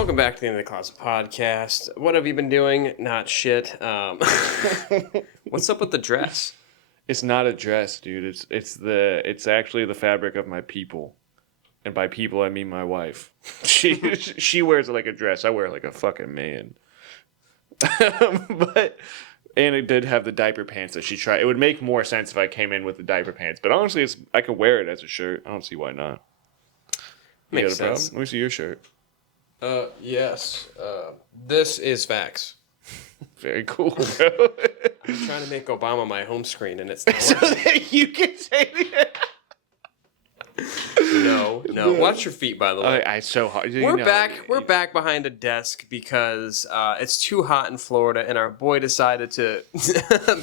Welcome back to the Inthecloset Podcast. What have you been doing? Not shit. What's up with the dress? It's not a dress, dude. It's actually the fabric of my people. And by people, I mean my wife. She wears it like a dress. I wear it like a fucking man. And it did have the diaper pants that she tried. It would make more sense if I came in with the diaper pants. But honestly, I could wear it as a shirt. I don't see why not. Makes sense. Let me see your shirt. Yes. This is facts. Very cool, bro. I'm trying to make Obama my home screen, and it's not So that you can say that. No. Watch your feet, by the way. I so hard. We're back behind a desk because it's too hot in Florida, and our boy decided to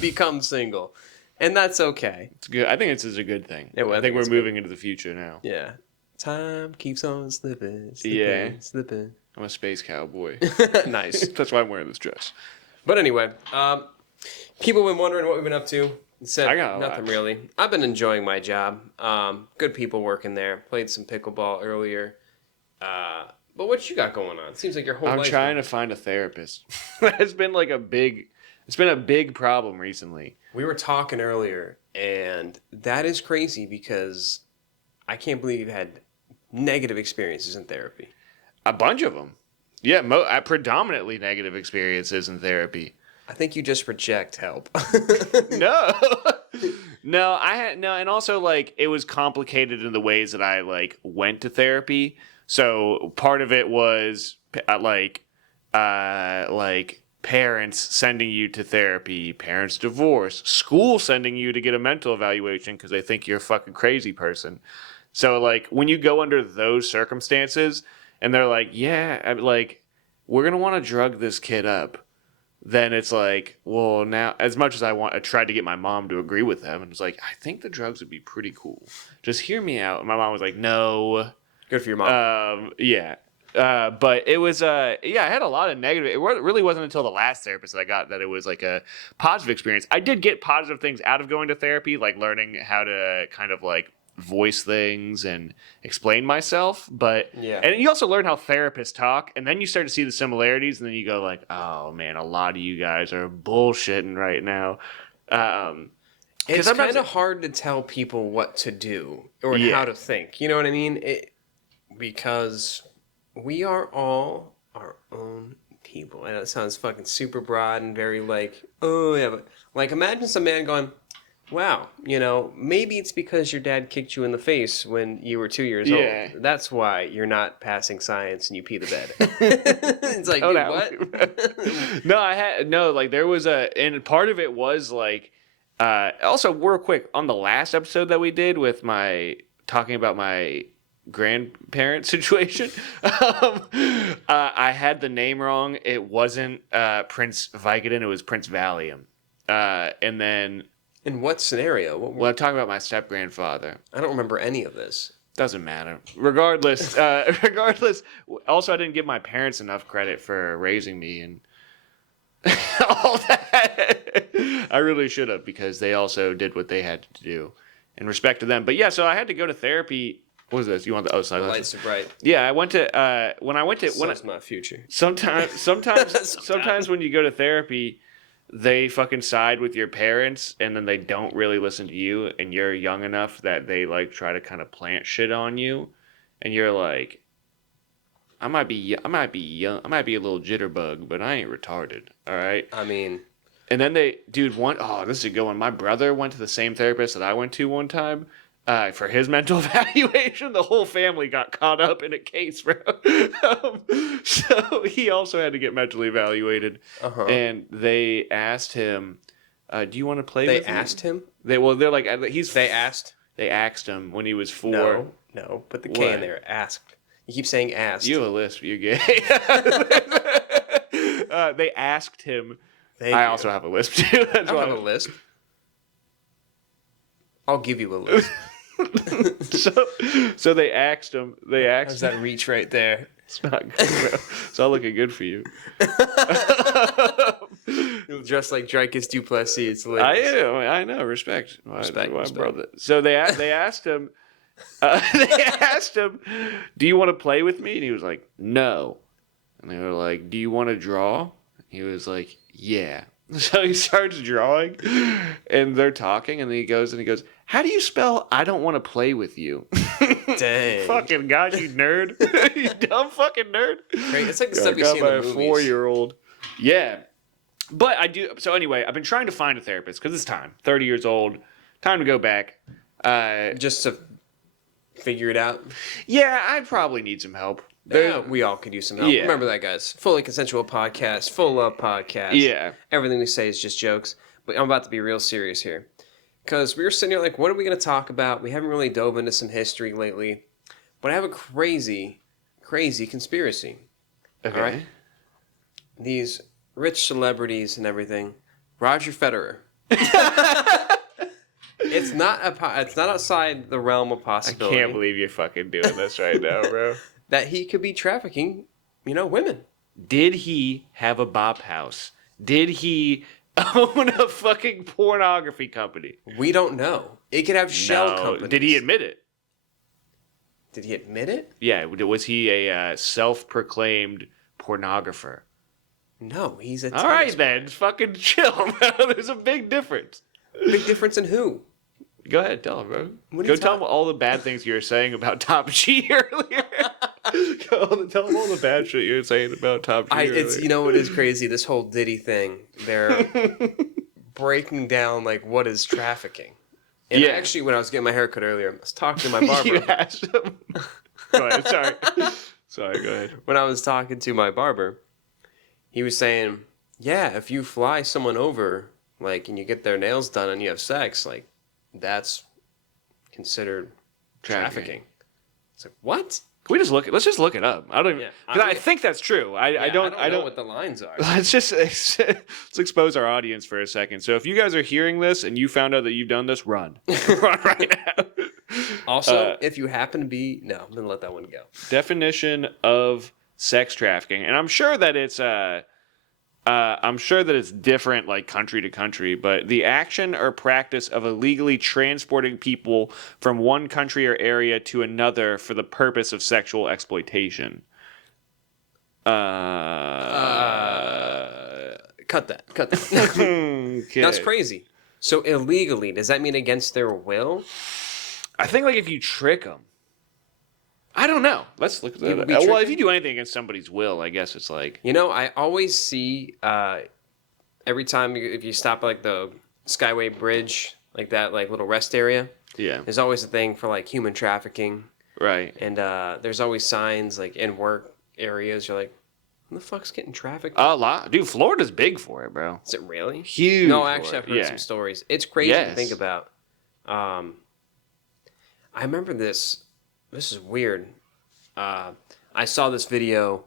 become single, and that's okay. It's good. I think this is a good thing. Yeah, well, I think we're moving into the future now. Yeah. Time keeps on slipping. Slipping. I'm a space cowboy. Nice. That's why I'm wearing this dress. But anyway, people have been wondering what we've been up to. Said I got nothing really. I've been enjoying my job. Good people working there. Played some pickleball earlier. But what you got going on? Seems like your whole I'm life. trying to find a therapist. It's been a big problem recently. We were talking earlier, and that is crazy because I can't believe you've had negative experiences in therapy. A bunch of them. Yeah, predominantly negative experiences in therapy. I think you just reject help. No. And also like it was complicated in the ways that I like went to therapy. So part of it was like parents sending you to therapy, parents divorce, school sending you to get a mental evaluation because they think you're a fucking crazy person. So like when you go under those circumstances and they're like, yeah, like we're going to want to drug this kid up. Then it's like, well, now, as much as I tried to get my mom to agree with them, and it's like, I think the drugs would be pretty cool. Just hear me out. And my mom was like, no. Good for your mom. Yeah. But it was, I had a lot of negative. It really wasn't until the last therapist that I got that it was like a positive experience. I did get positive things out of going to therapy, like learning how to kind of like voice things and explain myself, but and you also learn how therapists talk, and then you start to see the similarities, and then you go like, oh man, a lot of you guys are bullshitting right now. It's kind of hard to tell people what to do or how to think, you know what I mean? Because we are all our own people. I know it sounds fucking super broad and very like, oh yeah, but like imagine some man going, wow, maybe it's because your dad kicked you in the face when you were 2 years old. That's why you're not passing science and you pee the bed. It's like, what? There was and part of it was like, also real quick, on the last episode that we did with talking about my grandparent situation, I had the name wrong. It wasn't Prince Vicodin, it was Prince Valium. And then... In what scenario? Well, I'm talking about my step-grandfather. I don't remember any of this. Doesn't matter. Regardless, also I didn't give my parents enough credit for raising me and all that. I really should have, because they also did what they had to do in respect to them. But yeah, so I had to go to therapy. What was this? You want the lights are bright. Yeah, I went to So's my future. Sometimes when you go to therapy, they fucking side with your parents, and then they don't really listen to you, and you're young enough that they like try to kind of plant shit on you, and you're like, I might be young, I might be a little jitterbug, but I ain't retarded, all right? I mean, and then this is a good one. My brother went to the same therapist that I went to one time. For his mental evaluation, the whole family got caught up in a case, bro. So he also had to get mentally evaluated. Uh-huh. And they asked him, do you want to play with me? They asked him? They asked him when he was 4. No, put the K in there. Asked. You keep saying asked. You have a lisp, you're gay. They asked him. I also have a lisp, too. I don't have a lisp. I'll give you a lisp. So they asked him. How's that reach right there? It's not good, bro. It's all looking good for you. You'll dress like Dreykus Duplessis. It's lit. I know. Respect. My brother. So they asked him. They asked him, "Do you want to play with me?" And he was like, "No." And they were like, do you want to draw? He was like, yeah. So he starts drawing, and they're talking, and then he goes, how do you spell I don't want to play with you? Dang. Fucking God, you nerd. You dumb fucking nerd. Great. It's like the stuff you see in the movies. 4-year-old. Yeah. But I do. So anyway, I've been trying to find a therapist because it's time. 30 years old. Time to go back. Just to figure it out? Yeah, I probably need some help. We all could use some help. Yeah. Remember that, guys. Fully consensual podcast. Full love podcast. Yeah. Everything we say is just jokes. But I'm about to be real serious here. Because we were sitting here like, what are we going to talk about? We haven't really dove into some history lately. But I have a crazy, crazy conspiracy. Okay. All right? These rich celebrities and everything. Roger Federer. It's not outside the realm of possibility. I can't believe you're fucking doing this right now, bro. That he could be trafficking, women. Did he have a bop house? Did he own a fucking pornography company? We don't know. It could have shell companies. Did he admit it? Did he admit it? Yeah. Was he a self-proclaimed pornographer? No, he's a... All right, then. Fucking chill, bro. There's a big difference. Big difference in who? Go ahead, tell him, bro. Go tell him all the bad things you were saying about Top G earlier. Tell him all the bad shit you were saying about Top G earlier. It is crazy, this whole Diddy thing. They're breaking down, like, what is trafficking. And actually, when I was getting my haircut earlier, I was talking to my barber. You asked him. Go ahead, sorry, go ahead. When I was talking to my barber, he was saying, yeah, if you fly someone over, like, and you get their nails done and you have sex, like, that's considered trafficking. It's like, what? Can we just look? Let's just look it up. I don't. I think that's true. I don't know what the lines are. Let's expose our audience for a second. So if you guys are hearing this and you found out that you've done this, run right now. Also, if you happen to be, no, I'm gonna let that one go. Definition of sex trafficking, and I'm sure that it's different, like country to country, but the action or practice of illegally transporting people from one country or area to another for the purpose of sexual exploitation. Cut that. Okay. That's crazy. So illegally, does that mean against their will? I think like if you trick them. I don't know. Let's look at that. Well, if you do anything against somebody's will, I guess it's like... I always see every time if you stop at like the Skyway Bridge, like that like little rest area, there's always a thing for like human trafficking. Right. And there's always signs like in work areas. You're like, who the fuck's getting trafficked? A lot. Dude, Florida's big for it, bro. Is it really? Huge. No, actually, I've heard some stories. It's crazy to think about. I remember this... This is weird. I saw this video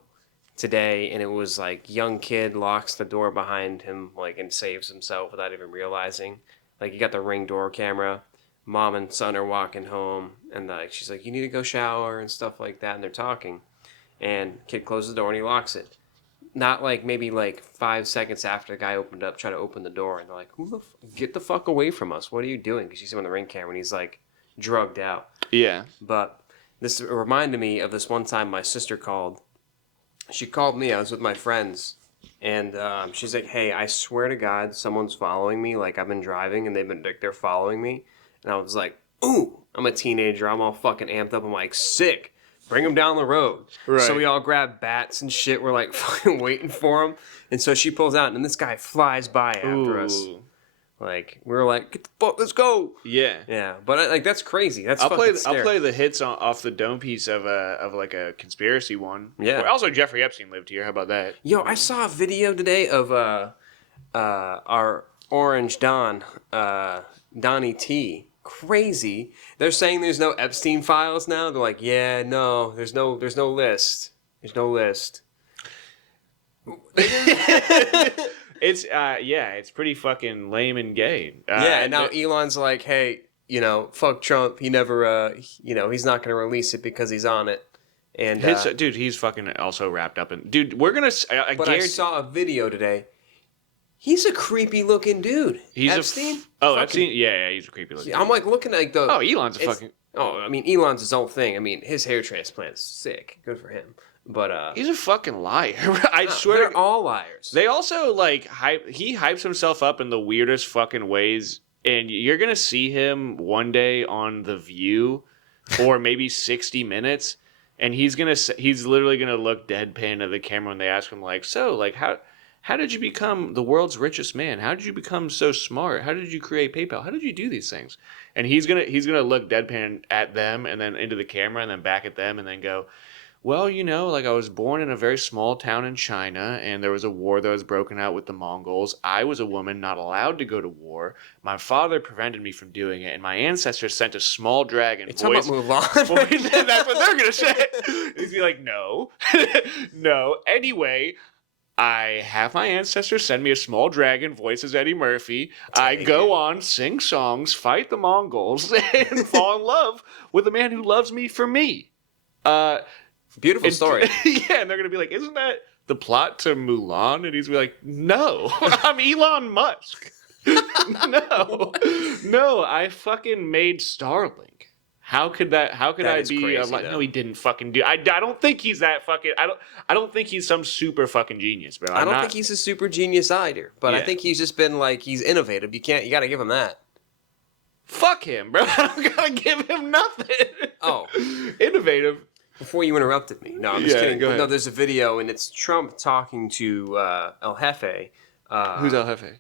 today, and it was like young kid locks the door behind him, like, and saves himself without even realizing. Like, you got the Ring door camera. Mom and son are walking home, and like she's like, "You need to go shower," and stuff like that. And they're talking, and kid closes the door and he locks it. Not like maybe like 5 seconds after the guy opened up, try to open the door, and they're like, "Get the fuck away from us! What are you doing?" Because you see him on the Ring camera, and he's like drugged out. Yeah, but. This reminded me of this one time my sister called. She called me. I was with my friends. And she's like, hey, I swear to God, someone's following me. Like, I've been driving, and they're following me. And I was like, ooh, I'm a teenager. I'm all fucking amped up. I'm like, sick. Bring them down the road. Right. So we all grab bats and shit. We're like fucking waiting for him. And so she pulls out, and this guy flies by after us. Like, we were like, get the fuck, let's go. Yeah. Yeah. But, like, that's crazy. That's I'll play the hits off the dome piece of like a conspiracy one. Yeah. Also, Jeffrey Epstein lived here. How about that? Yo, I saw a video today of our Orange Don, Donnie T. Crazy. They're saying there's no Epstein files now. They're like, yeah, no, there's no list. There's no list. It's pretty fucking lame and gay. And now Elon's like, hey, fuck Trump. He never, he's not going to release it because he's on it. And dude, he's fucking also wrapped up in. Dude, we're gonna. I saw a video today. He's a creepy looking dude. He's Epstein. Epstein. Yeah, he's a creepy looking. I'm like looking at Elon's a fucking. I mean, Elon's his own thing. I mean, his hair transplant's sick. Good for him. But he's a fucking liar. I swear. They're all liars. They also he hypes himself up in the weirdest fucking ways, and you're gonna see him one day on The View, or maybe 60 Minutes, and he's literally gonna look deadpan at the camera when they ask him how did you become the world's richest man? How did you become so smart? How did you create PayPal? How did you do these things? And he's gonna look deadpan at them and then into the camera and then back at them and then go, well, I was born in a very small town in China, and there was a war that was broken out with the Mongols. I was a woman not allowed to go to war. My father prevented me from doing it, and my ancestors sent a small dragon. You're talking about Mulan. That's what they're going to say. He's be like, no. No. Anyway, I have my ancestors send me a small dragon, voice as Eddie Murphy. I go on, sing songs, fight the Mongols, and fall in love with a man who loves me for me. Beautiful story. Yeah, and they're going to be like, isn't that the plot to Mulan? And he's going to be like, no, I'm Elon Musk. No, I fucking made Starlink. How could I be crazy, no, he didn't fucking do. I don't think he's that fucking. I don't think he's some super fucking genius, bro. I don't think he's a super genius either. But I think he's just been he's innovative. You got to give him that. Fuck him, bro. I don't gotta give him nothing. Oh, innovative. Before you interrupted me. No, I'm just kidding. Go ahead. No, there's a video, and it's Trump talking to El Jefe. Who's El Jefe?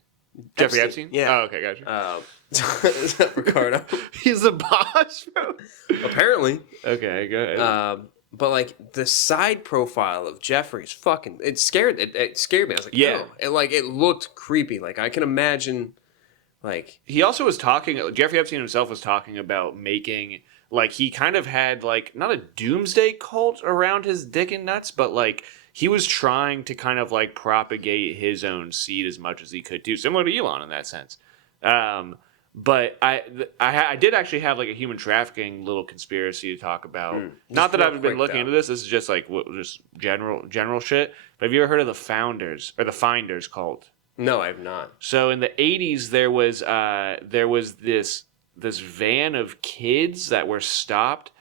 Jeffrey Epstein? Yeah. Oh, okay, gotcha. Is that Ricardo? He's the boss, bro. Apparently. Okay, go ahead. But the side profile of Jeffrey's fucking it scared me. I was like, yeah. Oh. It looked creepy. I can imagine he also was talking, Jeffrey Epstein himself was talking about making he kind of had not a doomsday cult around his dick and nuts, but he was trying to kind of propagate his own seed as much as he could too, similar to Elon in that sense. But I did actually have a human trafficking little conspiracy to talk about. Not that I've been looking into this. This is just just general shit. But have you ever heard of the Finders cult? No, I have not. So in the 80s, there was this van of kids that were stopped.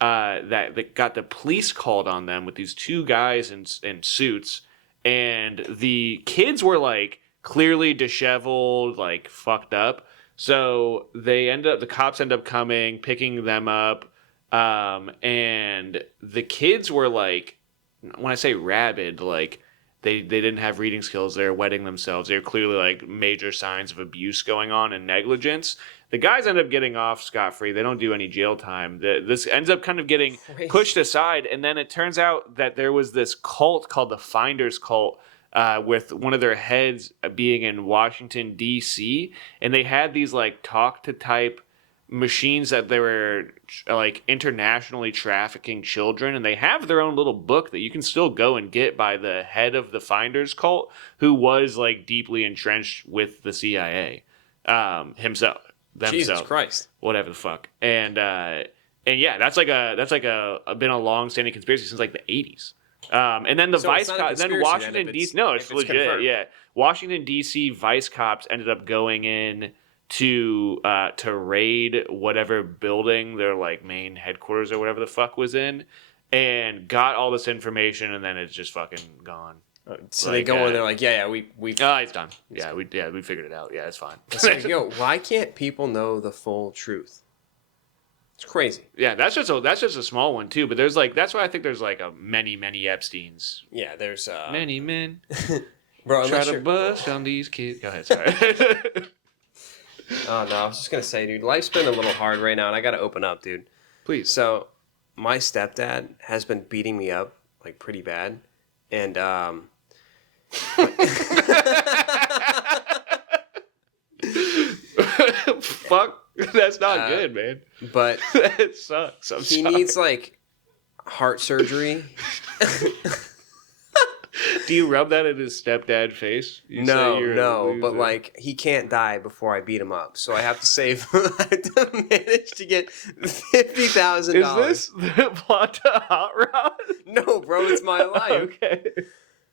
That got the police called on them with these two guys in suits, and the kids were clearly disheveled, fucked up. So the cops end up coming, picking them up, and the kids were when I say rabid, they didn't have reading skills. They were wetting themselves. They were clearly major signs of abuse going on and negligence. The guys end up getting off scot-free. They don't do any jail time. This ends up kind of getting pushed aside, and then it turns out that there was this cult called the Finders cult, with one of their heads being in Washington, D.C., and they had these talk-to-type machines that they were internationally trafficking children, and they have their own little book that you can still go and get by the head of the Finders cult, who was deeply entrenched with the CIA himself. Jesus Christ, whatever the fuck, and yeah, that's been a long-standing conspiracy since the 80s. And then then Washington D.C. No, it's legit. Confirmed. Yeah, Washington D.C. vice cops ended up going in to raid whatever building their main headquarters or whatever the fuck was in, and got all this information, and then it's just fucking gone. So they go in there we it's done. We figured it out. Yeah, it's fine. So, why can't people know the full truth? It's crazy. Yeah, that's just a small one too. But there's that's why I think there's a many Epsteins. Yeah, there's many men. Bro, try to bust on these kids. Go ahead, sorry. Oh no, I was just gonna say, dude, life's been a little hard right now, and I gotta open up, dude. Please. So, my stepdad has been beating me up pretty bad, and fuck, that's not good, man. But it sucks. He needs heart surgery. Do you rub that in his stepdad face? No, but he can't die before I beat him up, so I have to save. I have to manage to get $50,000. Is this the plot to Hot Rod? No, bro, it's my life.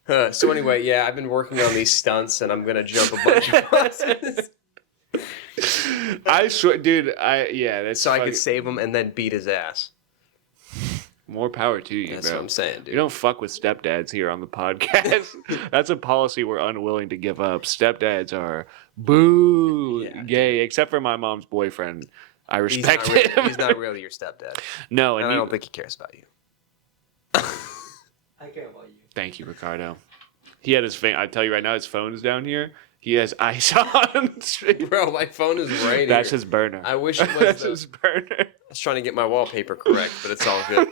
Okay. So anyway, yeah, I've been working on these stunts, and I'm gonna jump a bunch of buses. I swear, dude. That's so I could save him and then beat his ass. More power to you, That's bro. what I'm saying, dude. We don't fuck with stepdads here on the podcast. That's a policy we're unwilling to give up. Stepdads are gay, except for my mom's boyfriend. I respect him. He's not really your stepdad. No, and I don't think he cares about you. I care about you. Thank you, Ricardo. He had his I tell you right now, his phone is down here. He has ice on. Bro, my phone is right here. That's his burner. I wish it was That's his burner. I was trying to get my wallpaper correct, but it's all good.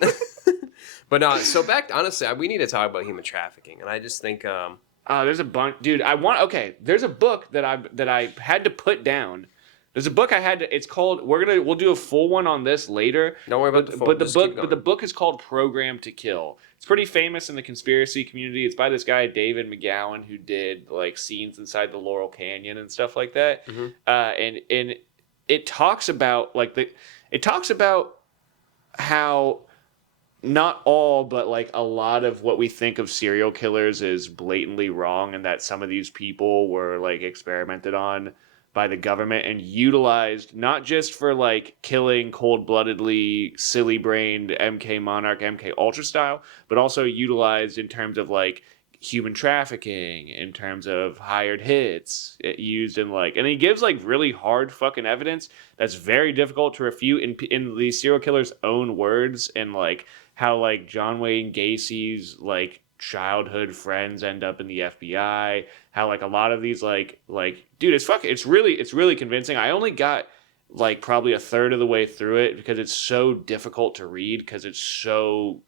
But no, so honestly, we need to talk about human trafficking, and I just think there's a bunch, dude. There's a book that I had to put down. There's a book I had to. It's called. We'll do a full one on this later. Don't worry about the full. But the book is called Program to Kill. It's pretty famous in the conspiracy community. It's by this guy David McGowan, who did like scenes inside the Laurel Canyon and stuff like that. Mm-hmm. And it talks about how not all, but like a lot of what we think of serial killers is blatantly wrong, and that some of these people were like experimented on by the government and utilized not just for like killing cold-bloodedly, silly-brained MK Monarch, MK Ultra style, but also utilized in terms of like human trafficking, in terms of hired hits, used in like, and he gives like really hard fucking evidence that's very difficult to refute in the serial killer's own words, and like how like John Wayne Gacy's like childhood friends end up in the FBI, how like a lot of these like dude, it's really convincing. I only got like probably a third of the way through it because it's so difficult to read, because it's so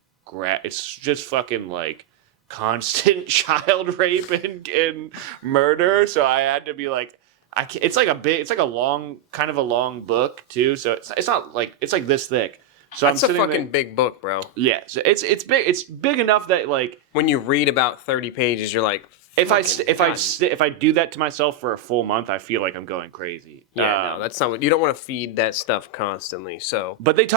it's just fucking like constant child rape and murder. So I had to be like, it's like a long book too, so it's not like, it's like this thick. So that's a fucking big book, bro. Yeah, so it's big. It's big enough that like when you read about 30 pages, you're like, if I do that to myself for a full month, I feel like I'm going crazy. Yeah, no, that's not what you don't want to feed that stuff constantly. So, but they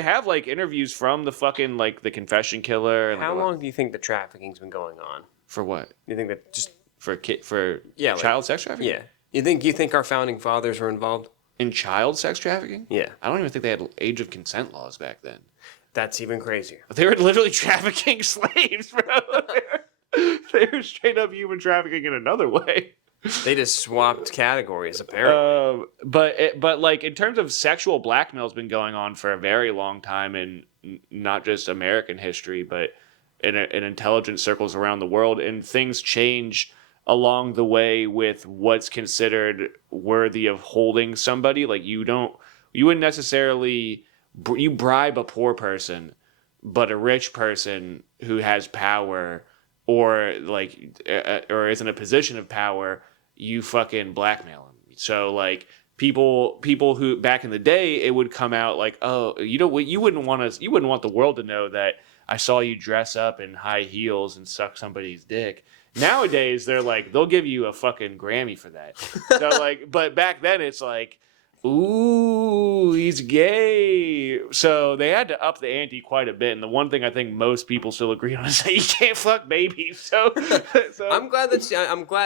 have like interviews from the fucking like the confession killer. And how long do you think the trafficking's been going on? For what? You think that just for child sex trafficking? Yeah. You think our founding fathers were involved? In child sex trafficking? Yeah. I don't even think they had age of consent laws back then. That's even crazier. They were literally trafficking slaves, bro. They were straight up human trafficking in another way. They just swapped categories, apparently. But like in terms of sexual blackmail, has been going on for a very long time in not just American history, but in intelligence circles around the world. And things change along the way with what's considered worthy of holding somebody. Like you wouldn't necessarily, you bribe a poor person, but a rich person who has power or is in a position of power, you fucking blackmail them. So like people who back in the day, it would come out like, oh, you wouldn't want the world to know that I saw you dress up in high heels and suck somebody's dick. Nowadays, they'll give you a fucking Grammy for that. So like, but back then it's like, ooh, he's gay. So they had to up the ante quite a bit. And the one thing I think most people still agree on is that you can't fuck babies. So I'm glad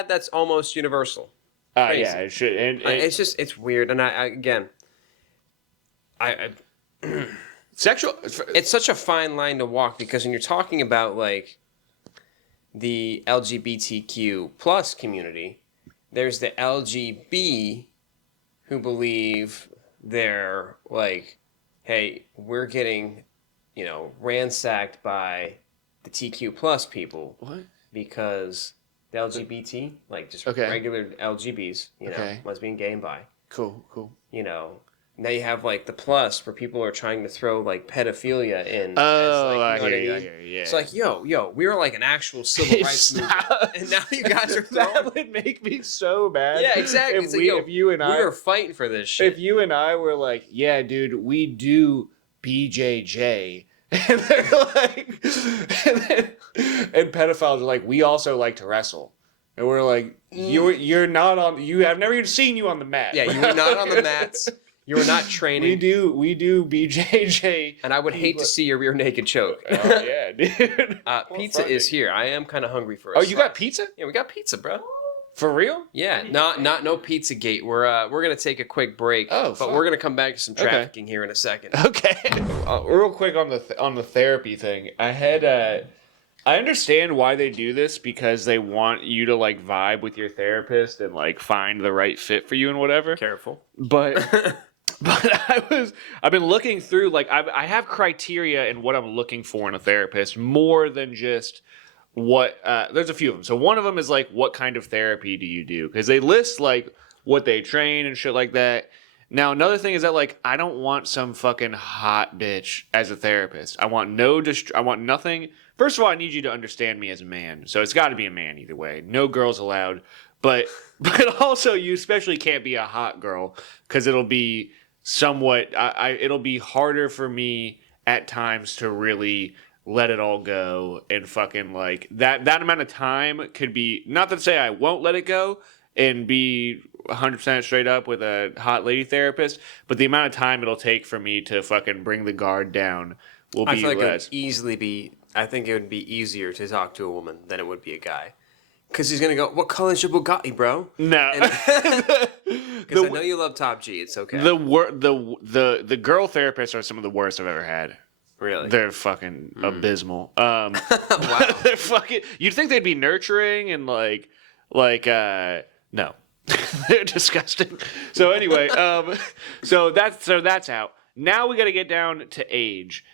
that's almost universal. Yeah, it should. And it's weird. And sexual. It's such a fine line to walk, because when you're talking about like the LGBTQ plus community, there's the LGB who believe they're like, hey, we're getting, ransacked by the TQ plus people. What? Because the LGBT, like just regular LGBs, lesbian, gay, and bi. Cool. Now you have like the plus where people are trying to throw like pedophilia in. I hear you. Yeah. It's like, yo, we were like an actual civil rights movement, and now you guys are throwing. That would make me so mad. Yeah, exactly. If you and I were fighting for this shit. If you and I were like, yeah, dude, we do BJJ, and they're like, and pedophiles are like, we also like to wrestle. And we're like, you're not on. You have never even seen you on the mat. Yeah, you were not on the mats. You were not training. We do BJJ. And I would hate to see your rear naked choke. Oh yeah, dude. Pizza is here. I am kind of hungry for a you got pizza? Yeah, we got pizza, bro. For real? Yeah, no Pizzagate. We're gonna take a quick break. Oh, but we're gonna come back to some trafficking here in a second. Okay. Real quick on the therapy thing, I understand why they do this because they want you to like vibe with your therapist and like find the right fit for you and whatever. Careful, but I've been looking through like I have criteria in what I'm looking for in a therapist more than just what there's a few of them. So one of them is like, what kind of therapy do you do? Because they list like what they train and shit like that. Now another thing is that like I don't want some fucking hot bitch as a therapist. I want I want nothing. First of all, I need you to understand me as a man. So it's got to be a man either way. No girls allowed. But also you especially can't be a hot girl because it'll be somewhat it'll be harder for me at times to really let it all go and fucking like that amount of time could be, not to say I won't let it go and be 100% straight up with a hot lady therapist, but the amount of time it'll take for me to fucking bring the guard down will be I feel like less. I think it would be easier to talk to a woman than it would be a guy. Because he's going to go, what color is your Bugatti, bro? No. Because I know you love Top G. It's okay. The girl therapists are some of the worst I've ever had. Really? They're fucking abysmal. Wow. They're fucking. You'd think they'd be nurturing and no, they're disgusting. So anyway, so that's out. Now we got to get down to age.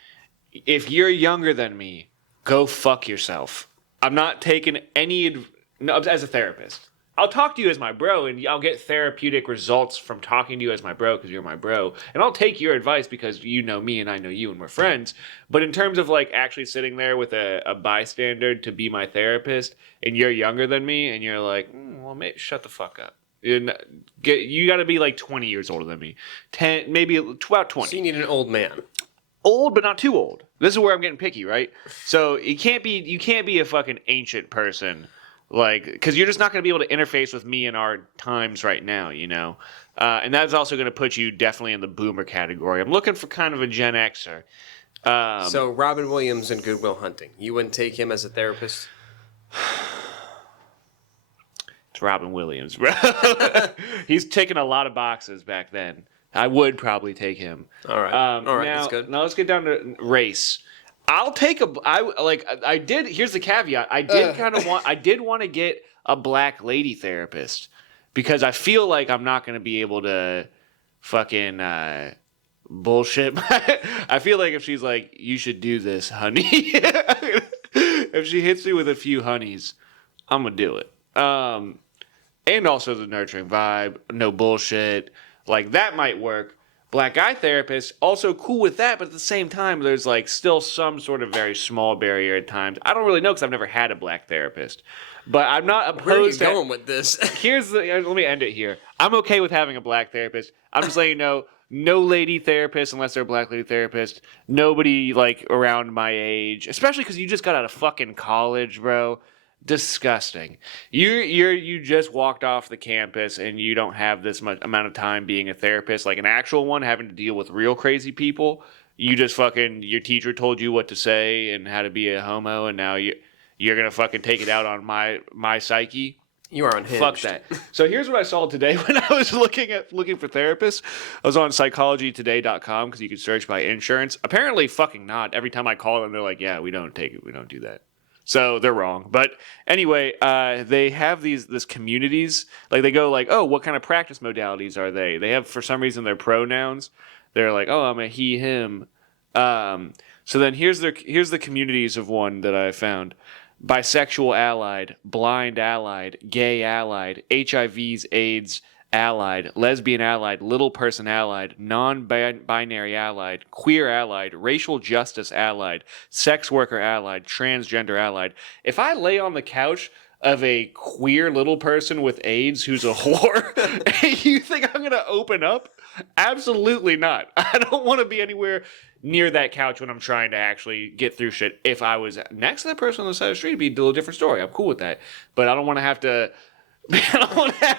If you're younger than me, go fuck yourself. I'm not taking any. No, as a therapist. I'll talk to you as my bro, and I'll get therapeutic results from talking to you as my bro because you're my bro. And I'll take your advice because you know me and I know you and we're friends. But in terms of like actually sitting there with a bystander to be my therapist, and you're younger than me, and you're like, well, shut the fuck up. You got to be like 20 years older than me. 10, maybe about 20. So you need an old man. Old, but not too old. This is where I'm getting picky, right? So you can't be a fucking ancient person. Like, because you're just not going to be able to interface with me in our times right now, you know? And that's also going to put you definitely in the boomer category. I'm looking for kind of a Gen Xer. So Robin Williams in Good Will Hunting. You wouldn't take him as a therapist? It's Robin Williams, bro. He's taken a lot of boxes back then. I would probably take him. All right. All right, that's good. Now let's get down to race. I'll take here's the caveat. I did want to get a black lady therapist because I feel like I'm not going to be able to fucking bullshit. I feel like if she's like, you should do this, honey. If she hits me with a few honeys, I'm going to do it. And also the nurturing vibe, no bullshit. Like that might work. Black guy therapist, also cool with that, but at the same time, there's like still some sort of very small barrier at times. I don't really know because I've never had a black therapist, but I'm not opposed. Where are you going with this? Let me end it here. I'm okay with having a black therapist. I'm just letting you know, no lady therapist unless they're a black lady therapist. Nobody like around my age, especially because you just got out of fucking college, bro. Disgusting. You just walked off the campus and you don't have this much amount of time being a therapist, like an actual one, having to deal with real crazy people. You just fucking, your teacher told you what to say and how to be a homo, and now you're gonna fucking take it out on my psyche. You are unhinged. Fuck that. So here's what I saw today when I was looking for therapists. I was on psychologytoday.com because you can search by insurance. Apparently fucking not. Every time I call them, they're like, yeah, we don't do that. So they're wrong. But anyway, they have this communities. Like they go like, oh, what kind of practice modalities are they? They have, for some reason, their pronouns. They're like, oh, I'm a he, him. So then here's the communities of one that I found. Bisexual allied, blind allied, gay allied, HIVs, AIDS allied, lesbian allied, little person allied, non-binary allied, queer allied, racial justice allied, sex worker allied, transgender allied. If I lay on the couch of a queer little person with AIDS who's a whore, you think I'm going to open up? Absolutely not. I don't want to be anywhere near that couch when I'm trying to actually get through shit. If I was next to that person on the side of the street, it'd be a little different story. I'm cool with that. But I don't want to have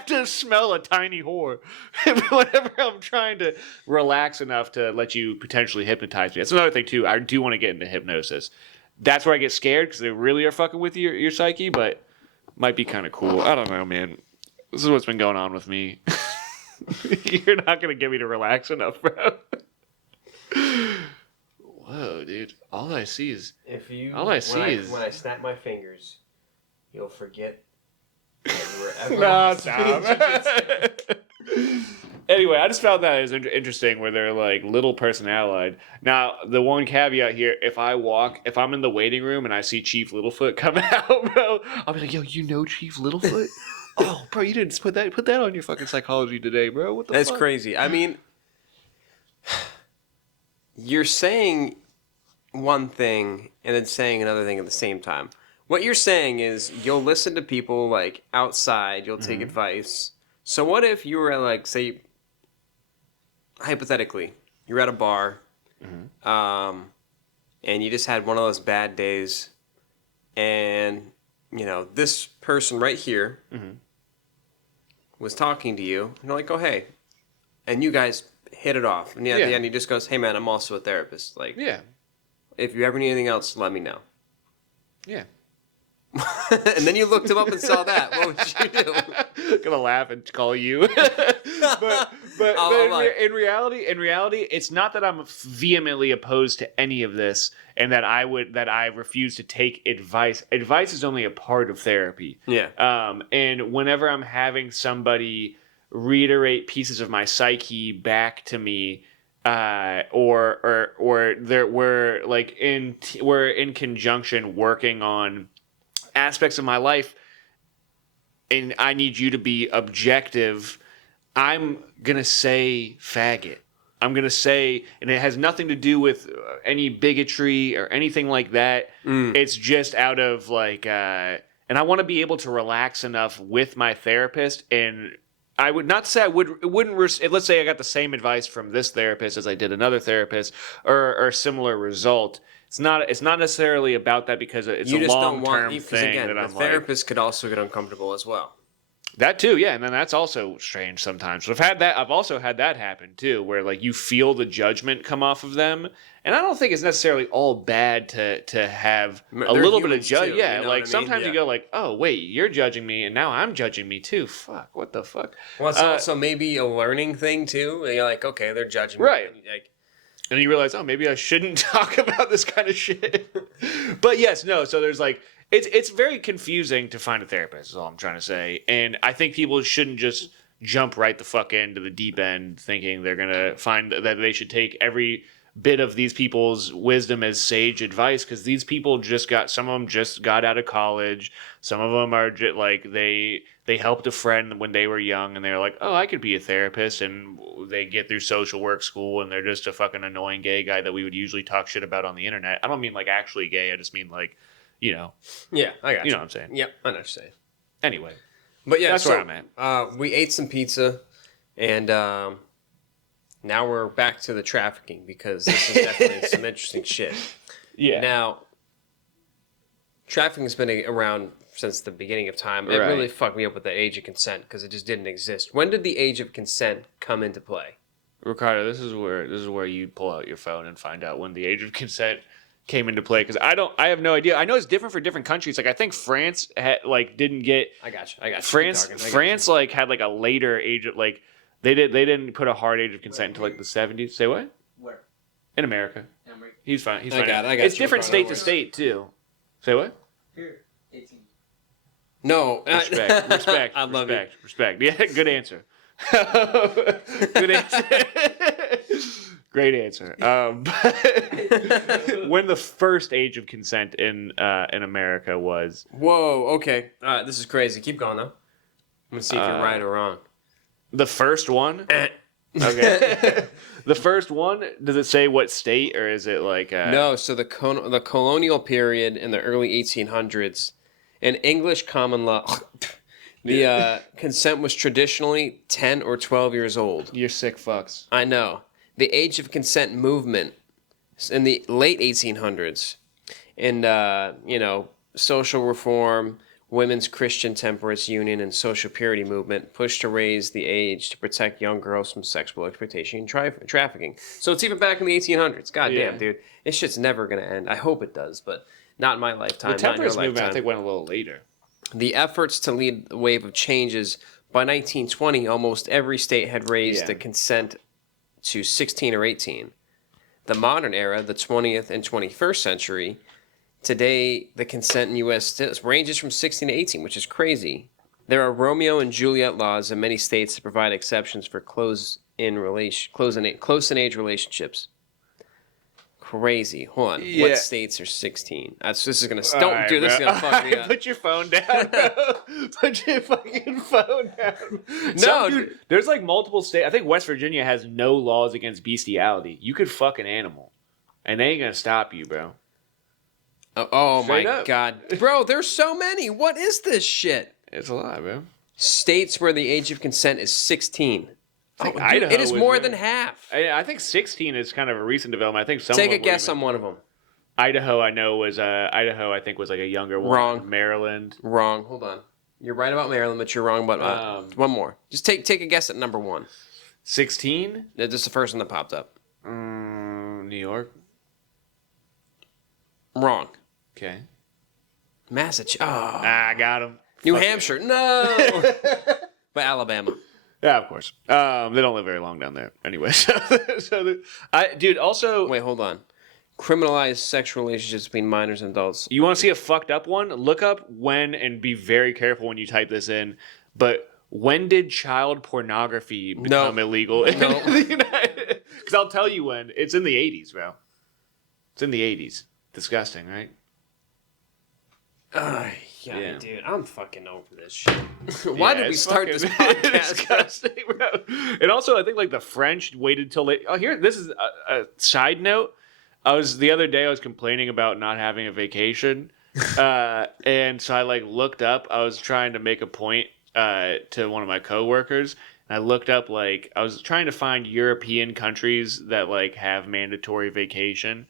to smell a tiny whore whenever I'm trying to relax enough to let you potentially hypnotize me. That's another thing, too. I do want to get into hypnosis. That's where I get scared because they really are fucking with your psyche, but might be kind of cool. I don't know, man. This is what's been going on with me. You're not going to get me to relax enough, bro. Whoa, dude. All I see is... When I snap my fingers, you'll forget that you were ever... No, stop. Anyway, I just found that as interesting where they're like little person allied. Now, the one caveat here, if I'm in the waiting room and I see Chief Littlefoot come out, bro, I'll be like, yo, you know Chief Littlefoot? Oh, bro, you didn't put that on your fucking psychology today, bro. What the fuck? That's crazy. I mean, you're saying one thing and then saying another thing at the same time. What you're saying is you'll listen to people like outside, you'll take advice. So what if you were at like, say, hypothetically, you're at a bar, and you just had one of those bad days, and, you know, this person right here was talking to you, and you're like, oh, hey, and you guys hit it off, and at the end he just goes, hey, man, I'm also a therapist. Like, if you ever need anything else, let me know. Yeah. And then you looked him up and saw that. What would you do? Gonna laugh and call you. but in reality, it's not that I'm vehemently opposed to any of this, and that I refuse to take advice. Advice is only a part of therapy. Yeah. And whenever I'm having somebody reiterate pieces of my psyche back to me, or we're in conjunction working on aspects of my life, and I need you to be objective, I'm gonna say faggot. I'm gonna say, and it has nothing to do with any bigotry or anything like that. It's just out of like, and I want to be able to relax enough with my therapist. And I would not say let's say I got the same advice from this therapist as I did another therapist, or a similar result. It's not necessarily about that, because it's a long-term thing. Again, the therapist could also get uncomfortable as well. That too, yeah, and then that's also strange sometimes. So I've also had that happen too, where like you feel the judgment come off of them, and I don't think it's necessarily all bad to have a little bit of judge. Yeah, you know, like sometimes you go like, oh wait, you're judging me, and now I'm judging me too. Fuck, what the fuck? Well, it's also maybe a learning thing too. And you're like, okay, they're judging me, right? And you realize, oh, maybe I shouldn't talk about this kind of shit. But yes, no. So there's like, it's very confusing to find a therapist, is all I'm trying to say. And I think people shouldn't just jump right the fuck into the deep end thinking they're going to find that they should take every bit of these people's wisdom as sage advice, because these people some of them just got out of college. Some of them are just like, they helped a friend when they were young, and they're like, oh, I could be a therapist, and they get through social work school, and they're just a fucking annoying gay guy that we would usually talk shit about on the internet. I don't mean like actually gay, I just mean like, you know. Yeah, I got you. You know what I'm saying? Yep, I know what you're saying. Anyway. But yeah, that's where I'm at. We ate some pizza, and now we're back to the trafficking, because this is definitely some interesting shit. Yeah. Now, trafficking's been around since the beginning of time. It really fucked me up with the age of consent, because it just didn't exist. When did the age of consent come into play? Ricardo, this is where you pull out your phone and find out when the age of consent came into play, because I have no idea. I know it's different for different countries. Like I think France didn't get. I got you. France like had like a later age of like they didn't put a hard age of consent until like the 70s. Say what? Where? In America. He's fine. He's fine. I got it's different state to state too. Say what? Here, 18. No. Respect. I love it. Respect. Yeah, good answer. Good answer. Great answer. When the first age of consent in America was. Whoa. Okay. This is crazy. Keep going though. I'm gonna see if you're right or wrong. The first one. Okay. The first one. Does it say what state, or is it like? No. So the colonial period in the early 1800s, in English common law, the consent was traditionally 10 or 12 years old. You're sick fucks. I know. The age of consent movement in the late 1800s, and social reform, women's Christian temperance union, and social purity movement pushed to raise the age to protect young girls from sexual exploitation and trafficking. So it's even back in the 1800s. Goddamn, dude, this shit's never gonna end. I hope it does, but not in my lifetime. The temperance movement, I think, went a little later. The efforts to lead the wave of changes By 1920, almost every state had raised the consent to 16 or 18. The modern era, the 20th and 21st century, today the consent in U.S. ranges from 16 to 18, which is crazy. There are Romeo and Juliet laws in many states that provide exceptions for close-in age relationships. Crazy. Hold on. Yeah. What states are 16? This is gonna this is gonna fuck me up. Put your phone down, bro. Put your fucking phone down. No, dude. There's like multiple states. I think West Virginia has no laws against bestiality. You could fuck an animal, and they ain't gonna stop you, bro. Oh my God, bro. There's so many. What is this shit? It's a lot, bro. States where the age of consent is 16. Idaho it is more than half. I think 16 is kind of a recent development. I think take a guess on one of them. Idaho, I know was I think was like a younger one. Wrong. Maryland. Wrong. Hold on. You're right about Maryland, but you're wrong about one more. Just take a guess at number 1. 16. This is the first one that popped up. New York. Wrong. Okay. Massachusetts. Oh. I got him. New Hampshire. No. But Alabama. Yeah, of course. They don't live very long down there. Anyway, dude, also... Wait, hold on. Criminalize sexual relationships between minors and adults. You want to see a fucked up one? Look up when, and be very careful when you type this in, but when did child pornography become illegal in the United? Because I'll tell you when. It's in the 80s, bro. It's in the 80s. Disgusting, right? Yeah, dude, I'm fucking over this shit. Why did we start this podcast? Disgusting, bro. And also, I think like the French waited till late. Oh, here, this is a side note. The other day I was complaining about not having a vacation, and so I like looked up. I was trying to make a point to one of my coworkers, and I looked up like I was trying to find European countries that like have mandatory vacation,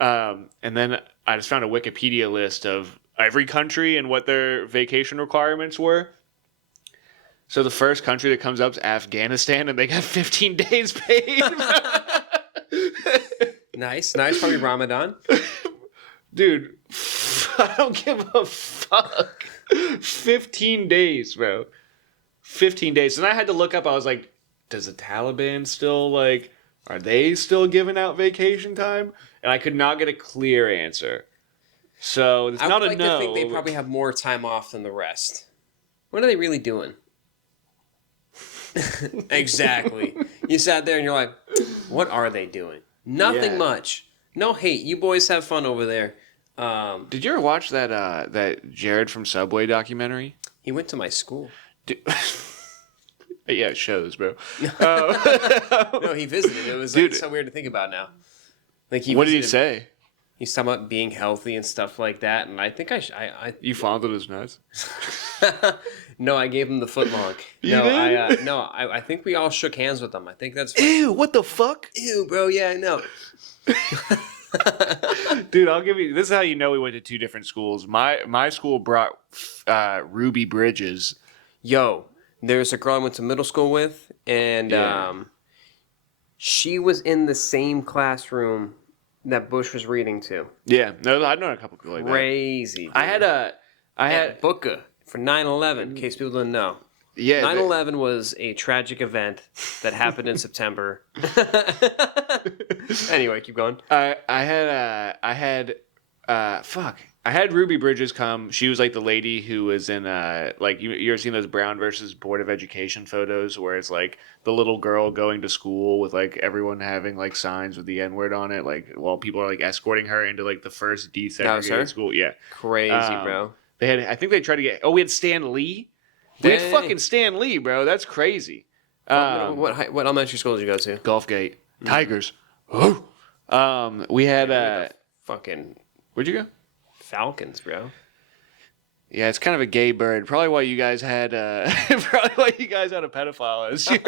and then I just found a Wikipedia list of every country and what their vacation requirements were. So the first country that comes up is Afghanistan, and they got 15 days paid. Nice. Probably Ramadan. Dude, I don't give a fuck. 15 days, bro. 15 days. And I had to look up, I was like, does the Taliban still, like, are they still giving out vacation time? And I could not get a clear answer. So it's not a no. I think they probably have more time off than the rest. What are they really doing? Exactly. You sat there and you're like, what are they doing? Nothing much. No hate. You boys have fun over there. Did you ever watch that Jared from Subway documentary? He went to my school. Yeah, it shows, bro. No, he visited. It was like, so weird to think about now. Like what did he say? He's talking about being healthy and stuff like that, and I think You fondled his nuts? No, I gave him the footlong. I think we all shook hands with him. I think that's... Ew, what the fuck? Ew, bro, yeah, I know. Dude, I'll give you... This is how you know we went to two different schools. My school brought Ruby Bridges. Yo, there's a girl I went to middle school with, and she was in the same classroom that Bush was reading to. Yeah, no, I know a couple people like that. Crazy. Dude. I had Booker for 9/11. In case people didn't know. Yeah, 9/11 was a tragic event that happened in September. Anyway, keep going. I had Ruby Bridges come. She was like the lady who was in like you ever seen those Brown versus Board of Education photos where it's like the little girl going to school with like everyone having like signs with the N-word on it, like while people are like escorting her into like the first desegregated school. Yeah, crazy, bro. I think they tried to get. Oh, we had Stan Lee. We had fucking Stan Lee, bro. That's crazy. What elementary school did you go to? Gulfgate. Tigers. We had fucking. Where'd you go? Falcons, bro. Yeah, it's kind of a gay bird. Probably why you guys had a pedophile as your.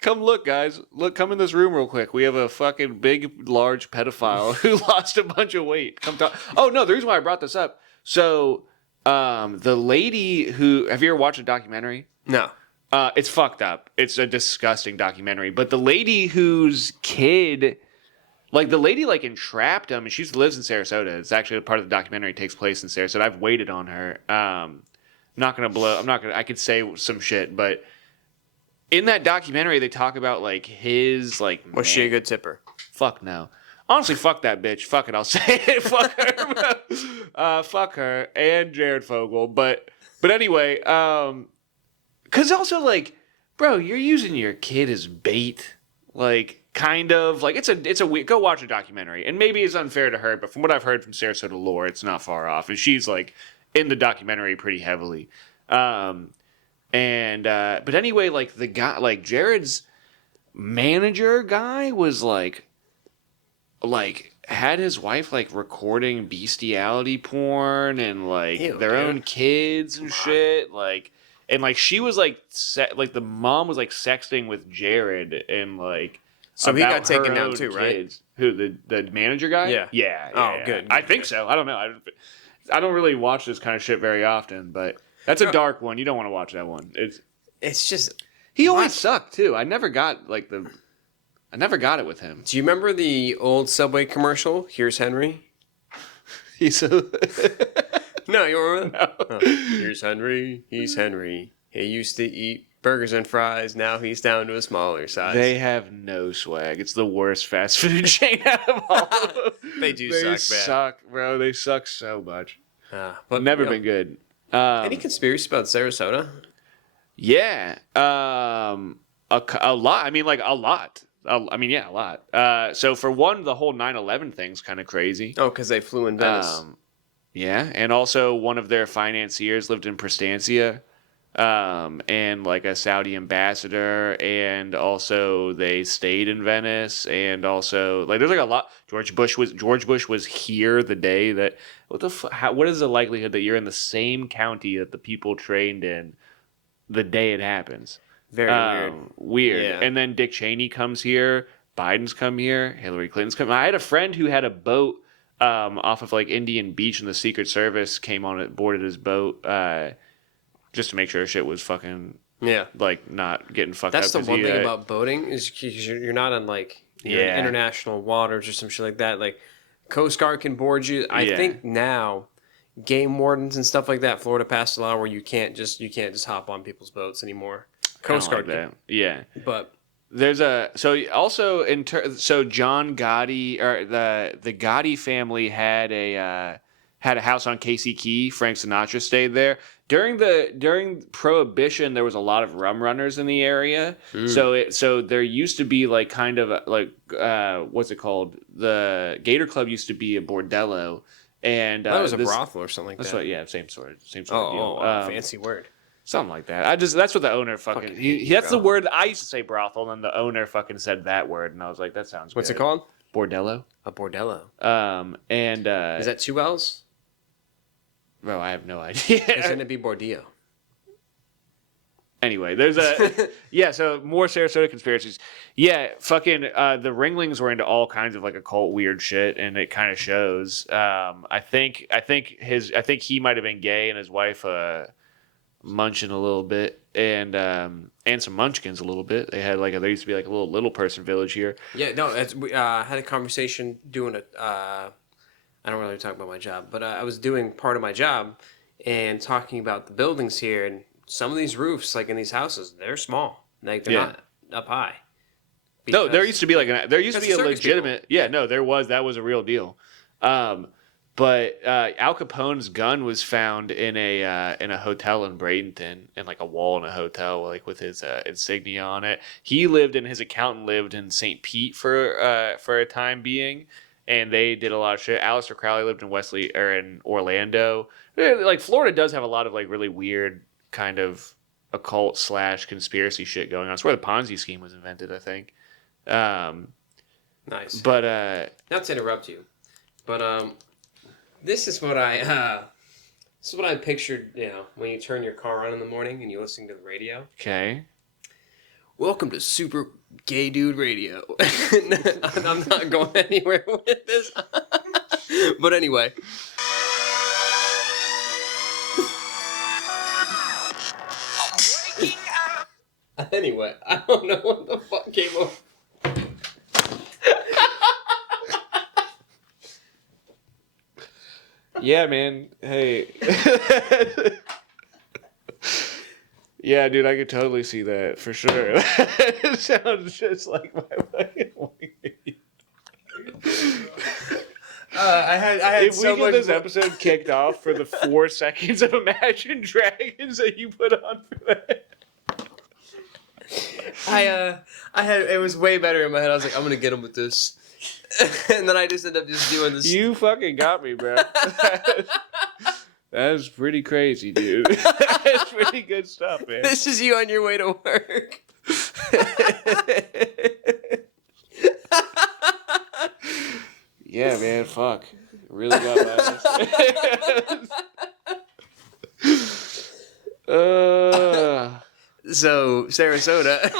Come look, guys. Come in this room real quick. We have a fucking big, large pedophile who lost a bunch of weight. Come talk. Oh no, the reason why I brought this up. So, the lady who have you ever watched a documentary? No. It's fucked up. It's a disgusting documentary. But the lady whose kid. Like, the lady, like, entrapped him, and she lives in Sarasota. It's actually a part of the documentary takes place in Sarasota. I've waited on her. I could say some shit, but in that documentary, they talk about like his like. Was she a good tipper? Fuck no. Honestly, fuck that bitch. Fuck it, I'll say it. Fuck her. Fuck her and Jared Fogle. But anyway, because also like, bro, you're using your kid as bait. Like, kind of like it's a weird. Go watch a documentary, and maybe it's unfair to her, but from what I've heard from Sarasota lore, it's not far off, and she's like in the documentary pretty heavily. But anyway, like the guy, like Jared's manager guy was like had his wife like recording bestiality porn and like their own kids and shit, like, and like she was like like the mom was like sexting with Jared and like. So he got taken down too, right? Kids. Who, the manager guy? Yeah. Oh, good. I think so. I don't know. I don't really watch this kind of shit very often, but that's a dark one. You don't want to watch that one. It's just he always sucked too. I never got it with him. Do you remember the old Subway commercial? Here's Henry. He's no, you remember? No. Oh, here's Henry. He's Henry. He used to eat burgers and fries. Now he's down to a smaller size. They have no swag. It's the worst fast food chain out of all of them. They suck, bro. They suck so much. But never been good. Any conspiracy about Sarasota? Yeah. A lot. I mean, like a lot. A lot. So for one, the whole 9/11 thing's kind of crazy. Oh, because they flew in Venice. Yeah, and also one of their financiers lived in Prestancia. And like a Saudi ambassador, and also they stayed in Venice, and also like there's like a lot. George Bush was here the day that what is the likelihood that you're in the same county that the people trained in the day it happens? Very weird. Yeah. And then Dick Cheney comes here, Biden's come here, Hillary Clinton's come. I had a friend who had a boat off of like Indian Beach, and the Secret Service came on it, boarded his boat. Just to make sure shit was fucking like not getting fucked up. That's the one thing about boating is you're not on like international waters or some shit like that. Like Coast Guard can board you. I think now game wardens and stuff like that. Florida passed a law where you can't just hop on people's boats anymore. Coast Guard like that. Yeah, but there's so John Gotti or the Gotti family had a house on Casey Key. Frank Sinatra stayed there. During Prohibition, there was a lot of rum runners in the area. So there used to be like kind of like what's it called? The Gator Club used to be a bordello, and that was a brothel or something like that's that. What, yeah, same sort of deal. Fancy word. Something like that. That's what the owner fucking that's the word I used to say brothel, and the owner fucking said that word, and I was like, that sounds good. What's it called? Bordello. A bordello. And is that 2 L's? Bro, I have no idea. Shouldn't it be Bordello? Anyway, there's so more Sarasota conspiracies. Yeah, fucking the Ringlings were into all kinds of like occult weird shit, and it kind of shows. I think he might have been gay, and his wife munching a little bit, and some munchkins a little bit. They had there used to be like a little person village here. Yeah, no, we had a conversation doing I don't really talk about my job, but I was doing part of my job and talking about the buildings here, and some of these roofs, like in these houses, they're small. Like they're not up high. No, there used to be a legitimate. People. Yeah, no, that was a real deal. But Al Capone's gun was found in a hotel in Bradenton, in like a wall in a hotel, like with his insignia on it. His accountant lived in St. Pete for a time being. And they did a lot of shit. Aleister Crowley lived in Orlando. Like Florida does have a lot of like really weird kind of occult / conspiracy shit going on. It's where the Ponzi scheme was invented, I think. Nice. But not to interrupt you, but this is what I pictured. You know, when you turn your car on in the morning and you listen to the radio. Okay. Welcome to Super Gay Dude Radio. I'm not going anywhere with this. But anyway. Anyway, I don't know what the fuck came over. Yeah, man. Hey. Yeah, dude, I could totally see that for sure. It sounds just like my fucking weed. I had if so we get much this episode kicked off for the 4 seconds of Imagine Dragons that you put on for that. it was way better in my head. I was like, I'm gonna get him with this. And then I just ended up just doing this. You fucking got me, bro. That's pretty crazy, dude. That's pretty good stuff, man. This is you on your way to work. Yeah, man, fuck. Really got my ass. So, Sarasota.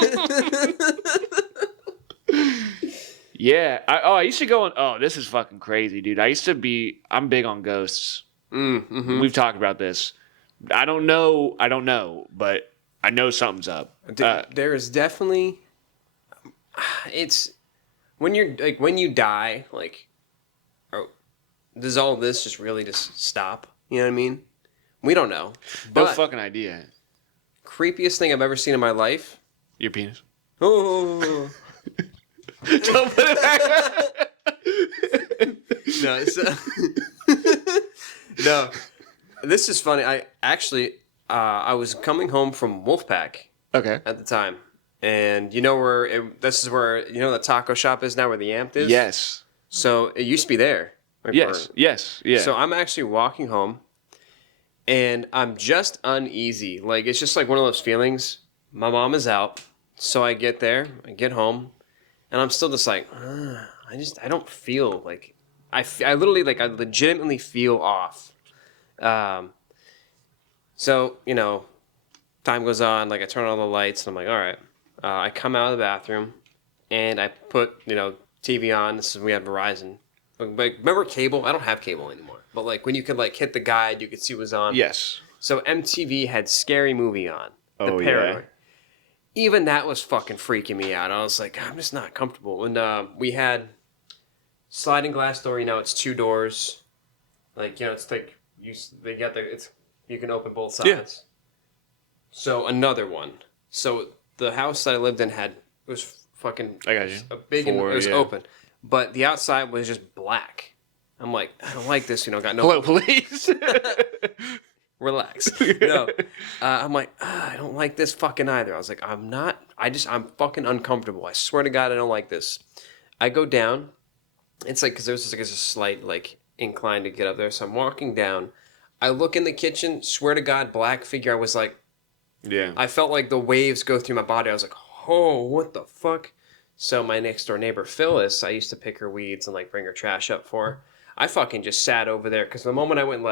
Yeah. I used to go on... Oh, this is fucking crazy, dude. I'm big on ghosts. Mm-hmm. We've talked about this. I don't know, but I know something's up. There is definitely... It's... When you die, like... does all this just really just stop? You know what I mean? We don't know. No fucking idea. Creepiest thing I've ever seen in my life. Your penis. Oh. Don't put it back. No, it's, no. This is funny. I was coming home from Wolfpack. Okay. At the time, and you know where this is where the taco shop is now, where the Amped is. Yes. So it used to be there. Yes. Yeah. So I'm actually walking home, and I'm just uneasy. Like, it's just like one of those feelings. My mom is out, so I get there, I get home, and I'm still just like, I don't feel like I literally, like, I legitimately feel off. So time goes on, like, I turn on all the lights, and I'm like, all right. I come out of the bathroom, and I put TV on. We had Verizon. Like, remember cable? I don't have cable anymore. But like when you could like hit the guide, you could see what was on. Yes. So MTV had Scary Movie on. The Paranoid. Yeah. Even that was fucking freaking me out. I was like, I'm just not comfortable. And we had sliding glass door. It's 2 doors. Like it's like you can open both sides. Yeah. So another one. So the house that I lived in was fucking. I got you. A big. It was open. But the outside was just black. I'm like, I don't like this. Got no. Hello, police. Relax. No. I'm like, I don't like this fucking either. I was like, I'm fucking uncomfortable. I swear to God, I don't like this. I go down. It's like, because there's a slight, like, incline to get up there. So I'm walking down. I look in the kitchen. Swear to God, black figure. I was like, yeah. I felt like the waves go through my body. I was like, oh, what the fuck? So my next door neighbor, Phyllis, I used to pick her weeds and like bring her trash up for her. I fucking just sat over there because the moment I went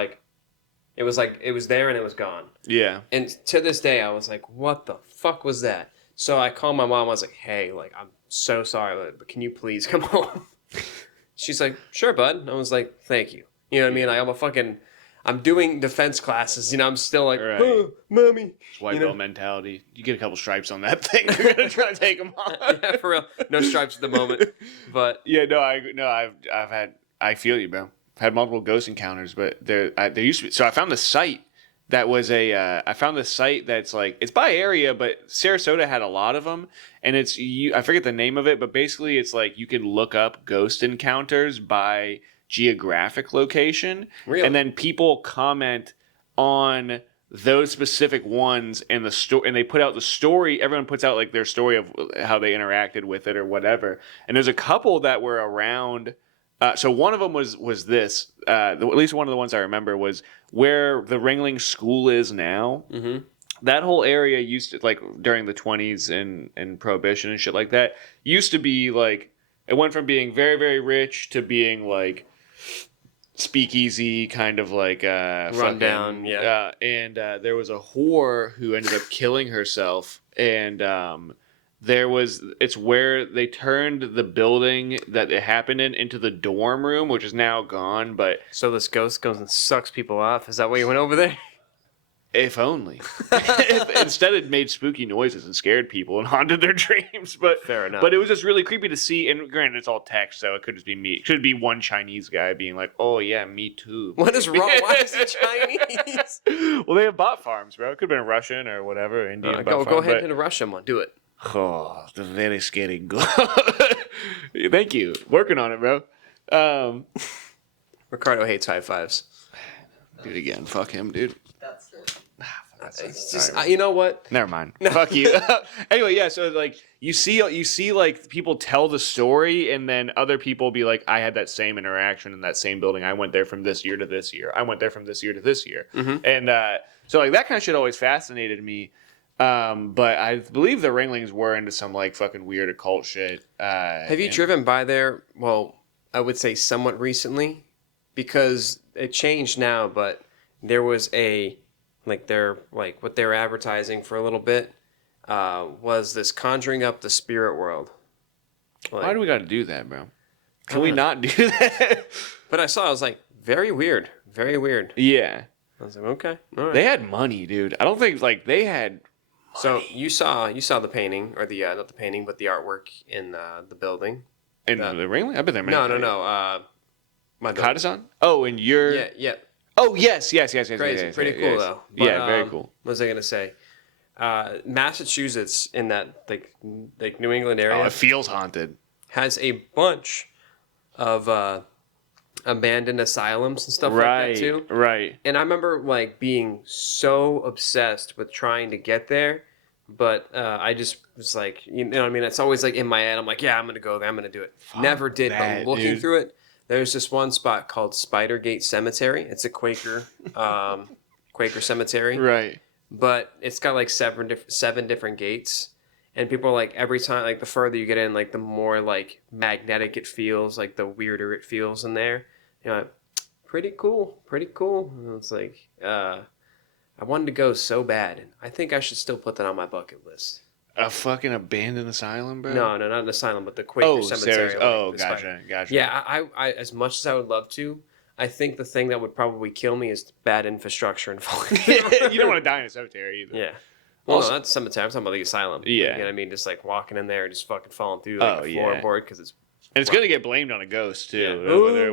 it was there and it was gone. Yeah. And to this day, I was like, what the fuck was that? So I called my mom. I was like, hey, like, I'm so sorry, but can you please come home? She's like, sure, bud. And I was like, thank you. You know what I mean? Like, I'm doing defense classes. I'm still like, right. Oh, mommy. It's white belt mentality. You get a couple stripes on that thing, you're gonna try to take them off. Yeah, for real. No stripes at the moment, but yeah, I feel you, bro. I've had multiple ghost encounters, but there used to be. So I found the site that was I found the site that's like, it's by area, but Sarasota had a lot of them, and I forget the name of it, but basically it's like you can look up ghost encounters by geographic location. Really? And then people comment on those specific ones and and they put out the story. Everyone puts out like their story of how they interacted with it or whatever. And there's a couple that were around. So one of them was this. At least one of the ones I remember was where the Ringling School is now. Mm-hmm. That whole area used to, like, during the 20s and Prohibition and shit like that, used to be like, it went from being very, very rich to being like speakeasy, kind of like rundown. Yeah. And there was a whore who ended up killing herself, and it's where they turned the building that it happened into the dorm room, which is now gone. But so this ghost goes and sucks people off. Is that why you went over there? If only. Instead, it made spooky noises and scared people and haunted their dreams. But fair enough. But it was just really creepy to see. And granted, it's all text, so it could just be me. It could be one Chinese guy being like, "Oh yeah, me too." What is wrong? Why is he Chinese? Well, they have bot farms, bro. It could have been Russian or whatever. Indian. Go ahead and a Russian one. Do it. Oh, the very scary go. Thank you. Working on it, bro. Ricardo hates high fives. Do it again. Fuck him, dude. That's it. It's just, you know what? Never mind. Fuck you. Anyway, yeah. So like, you see, like people tell the story, and then other people be like, "I had that same interaction in that same building. I went there from this year to this year. I went there from this year to this year." Mm-hmm. And so like that kind of shit always fascinated me. But I believe the Ringlings were into some like fucking weird occult shit. Have you driven by there? Well, I would say somewhat recently, because it changed now. But there was what they're advertising for a little bit was this conjuring up the spirit world. Why do we got to do that, bro? Can we not do that? But I was like, very weird, very weird. Yeah. I was like, okay, all right. They had money, dude. I don't think like they had money. So you saw the painting, or the not the painting, but the artwork in the building. In the Ringling? I've been there many times. No. My Katasan? Oh, and your... Yeah. Oh, yes. Crazy. Pretty cool, though. But, yeah, very cool. What was I going to say? Massachusetts, in that like New England area... Oh, it feels haunted. ...has a bunch of abandoned asylums and stuff like that, too. Right. And I remember, like, being so obsessed with trying to get there, but I just was like, you know what I mean? It's always, like, in my head. I'm like, yeah, I'm going to go there. I'm going to do it. Never did, but looking through it, there's this one spot called Spidergate Cemetery. It's a Quaker cemetery. Right. But it's got like seven different gates. And people are like, every time, like the further you get in, like the more like magnetic it feels, like the weirder it feels in there. You know, pretty cool. And it's like, I wanted to go so bad. And I think I should still put that on my bucket list. A fucking abandoned asylum, bro? No, not an asylum, but the Quaker cemetery. Gotcha. Yeah, I as much as I would love to, I think the thing that would probably kill me is bad infrastructure and falling. You don't want to die in a cemetery either. Yeah. Well, no, that's cemetery. I'm talking about the asylum. Yeah. You know what I mean? Just like walking in there and just fucking falling through like the floorboard because it's... And it's going to get blamed on a ghost, too. Yeah. Whether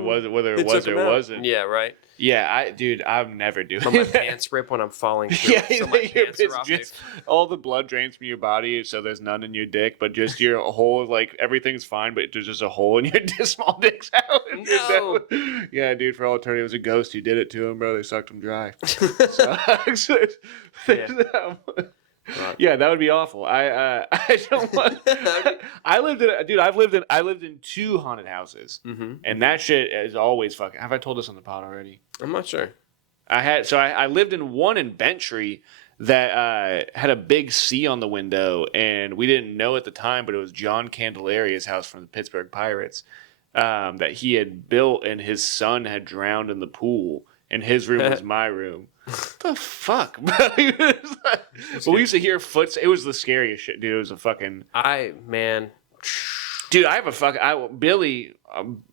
it was or wasn't. Yeah, right. Yeah, I'm never doing my pants rip when I'm falling through. Yeah, so my pants are off. Just all the blood drains from your body, so there's none in your dick, but just your whole, like, everything's fine, but there's just a hole in your small dick's out. No. Yeah, dude, for all eternity, it was a ghost who did it to him, bro. They sucked him dry. Sucks. Yeah. Yeah, that would be awful. I don't want. I've lived in 2 haunted houses, and that shit is always fucking. Have I told this on the pod already? I'm not sure. I lived in one in Bentry that had a big C on the window, and we didn't know at the time, but it was John Candelaria's house from the Pittsburgh Pirates that he had built, and his son had drowned in the pool, and his room was my room. What the fuck, bro? But we used to hear footsteps. It was the scariest shit, dude. It was a fucking... Dude, I have a fucking... Billy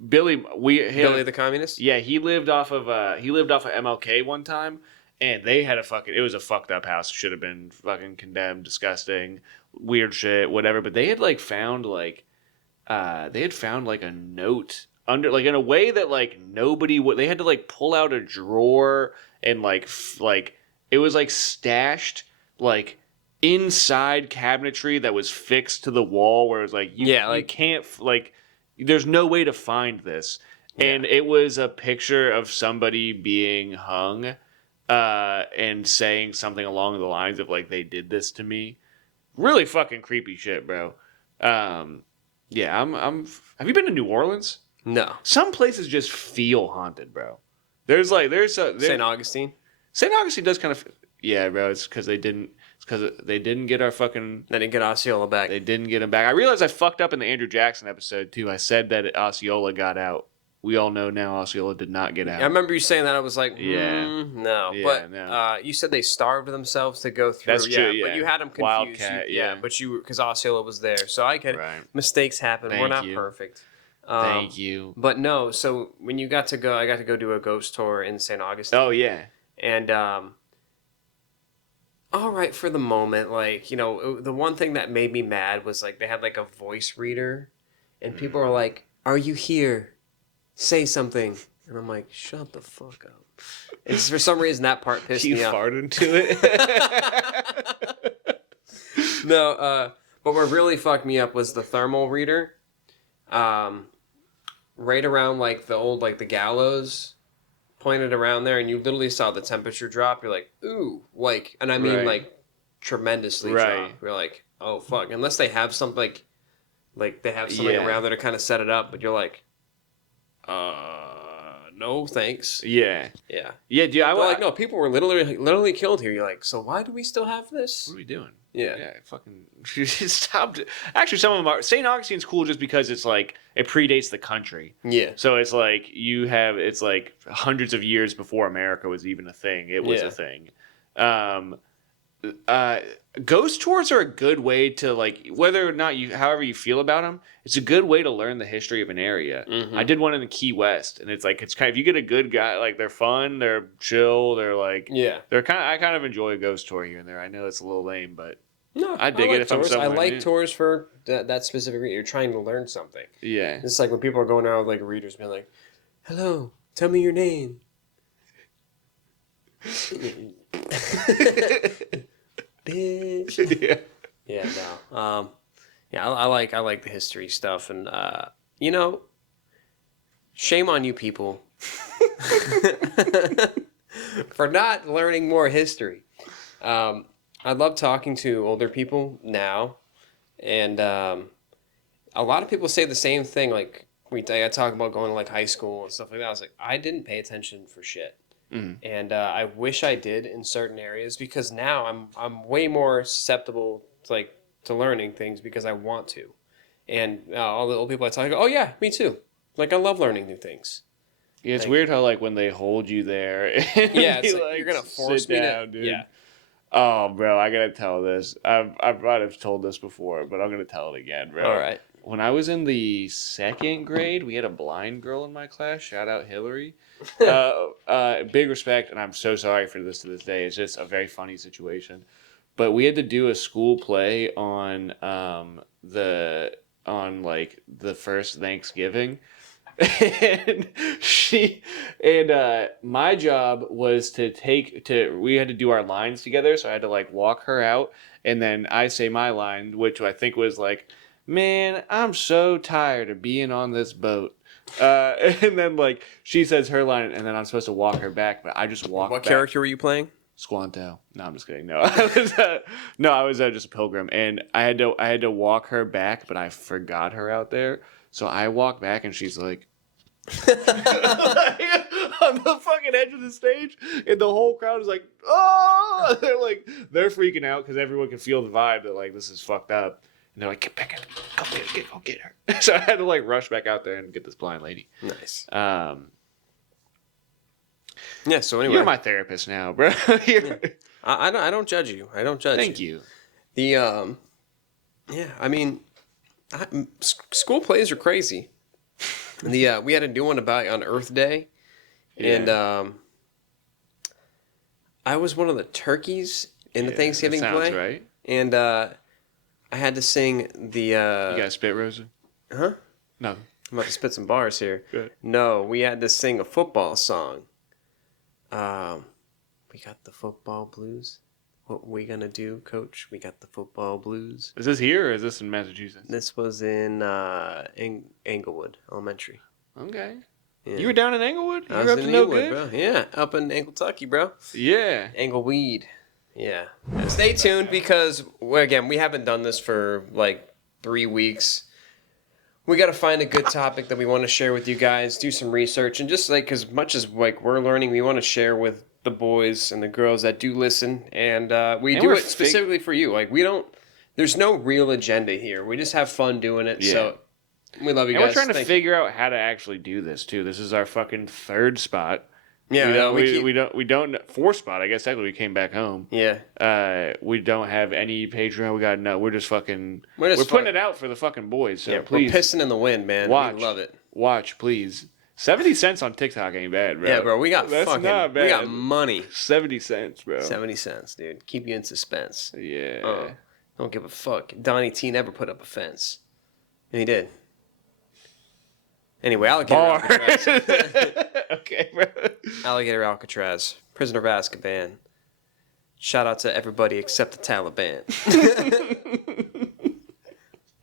the communist? Yeah, he lived off of MLK one time, and they had it was a fucked up house. Should have been fucking condemned, disgusting, weird shit, whatever. But they had found a note under, like, in a way that like nobody would. They had to like pull out a drawer and like it was like stashed like inside cabinetry that was fixed to the wall, where it was like you can't like there's no way to find this. Yeah. And it was a picture of somebody being hung and saying something along the lines of like, they did this to me. Really fucking creepy shit, bro. Yeah, I'm have you been to New Orleans? No. Some places just feel haunted, bro. There's St. Augustine. St. Augustine does kind of, yeah, bro. It's because they didn't get our fucking. They didn't get Osceola back. They didn't get him back. I realized I fucked up in the Andrew Jackson episode too. I said that Osceola got out. We all know now Osceola did not get out. I remember you saying that. I was like, no. Yeah, but no. You said they starved themselves to go through. That's true. Yeah, but you had them confused. Wildcat. But because Osceola was there, so I get it. Mistakes happen. We're not perfect. Thank you. But no, so when you got to go, I got to go do a ghost tour in St. Augustine. Oh yeah. And all right for the moment. Like, you know, the one thing that made me mad was like they had like a voice reader, and people are like, "Are you here? Say something." And I'm like, "Shut the fuck up." And for some reason, that part pissed me off. You farted into it? No, but what really fucked me up was the thermal reader. Right around like the old, like the gallows, pointed around there, and you literally saw the temperature drop. You're like, ooh, like, and I mean like tremendously drop. You're like, oh fuck, unless they have something like they have something around there to kind of set it up, but you're like, no thanks. Yeah, dude. Like, no, people were literally killed here. You're like, so why do we still have this? What are we doing? Yeah, fucking stopped. Actually, some of them are. St. Augustine's cool just because it's like it predates the country. Yeah. So it's like it's like hundreds of years before America was even a thing. It was a thing. Ghost tours are a good way to, like, whether or not however you feel about them, it's a good way to learn the history of an area. Mm-hmm. I did one in the Key West, and it's like, it's kind of, if you get a good guy, like, they're fun, they're chill, they're like, I kind of enjoy a ghost tour here and there. I know it's a little lame, but no, I dig it if I'm somewhere. I like tours for that specific reason. You're trying to learn something. Yeah. It's like when people are going out with like readers being like, "Hello, tell me your name." Bitch. Yeah, no. I like the history stuff, and you know, shame on you people for not learning more history. I love talking to older people now, and a lot of people say the same thing. Like I talk about going to like high school and stuff like that. I was like, I didn't pay attention for shit. Mm. And I wish I did in certain areas, because now I'm way more susceptible to learning things because I want to. And all the old people I talk to go, oh yeah, me too. Like, I love learning new things. Yeah, it's weird how like when they hold you there, and it's like, you're gonna force me down, dude. Yeah. Oh, bro, I gotta tell this. I might have told this before, but I'm gonna tell it again, bro. All right. When I was in the 2nd grade, we had a blind girl in my class. Shout out Hillary. Big respect, and I'm so sorry for this to this day. It's just a very funny situation. But we had to do a school play on the first Thanksgiving. And my job was we had to do our lines together, so I had to like walk her out, and then I say my line, which I think was like, "Man, I'm so tired of being on this boat." And then like she says her line, and then I'm supposed to walk her back, but I just walked. What character were you playing? Squanto. No, I'm just kidding. No, I was just a pilgrim, and I had to walk her back, but I forgot her out there. So I walk back, and she's like, on the fucking edge of the stage, and the whole crowd is like, oh! They're freaking out because everyone can feel the vibe that like this is fucked up, and they're like, get back, go get her. So I had to like rush back out there and get this blind lady. Nice. Yeah. So anyway, you're my therapist now, bro. I don't judge you. I don't judge. Thank you. The I mean. School plays are crazy. We had to do one on Earth Day, and I was one of the turkeys in the Thanksgiving play. Right. And I had to sing the. You got a spit, Rosa? Huh? No. I'm about to spit some bars here. Good. No, we had to sing a football song. We got the football blues. What we gonna do, Coach? We got the football blues. Is this here or is this in Massachusetts? This was in Englewood Elementary. Okay. Yeah. You were down in Englewood? I was in Englewood, bro. Yeah, up in Kentucky, bro. Yeah. Engleweed. Yeah. Stay tuned because, again, we haven't done this for like 3 weeks. We got to find a good topic that we want to share with you guys, do some research, and just like as much as like we're learning, we want to share with the boys and the girls that do listen, and we do it specifically for you. Like, there's no real agenda here. We just have fun doing it. Yeah. So we love you guys. We're trying to figure out how to actually do this too. This is our fucking 3rd spot. Yeah, we don't 4th spot. I guess technically we came back home. Yeah. We don't have any Patreon. We're just fucking. We're putting it out for the fucking boys. So please, we're pissing in the wind, man. We love it. Watch, please. 70 cents on TikTok ain't bad, bro. Yeah, bro, we got That's not bad. we got money. 70 cents, bro. 70 cents, dude. Keep you in suspense. Yeah. Don't give a fuck. Donnie T never put up a fence. And he did. Anyway, Alligator Alcatraz. Okay, bro. Alligator Alcatraz. Prisoner of Azkaban. Shout out to everybody except the Taliban.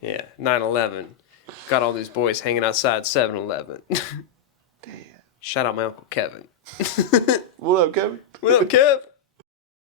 Yeah, 9/11. Got all these boys hanging outside 7-Eleven. Damn. Shout out my Uncle Kevin. What up, Kevin? What up, Kev?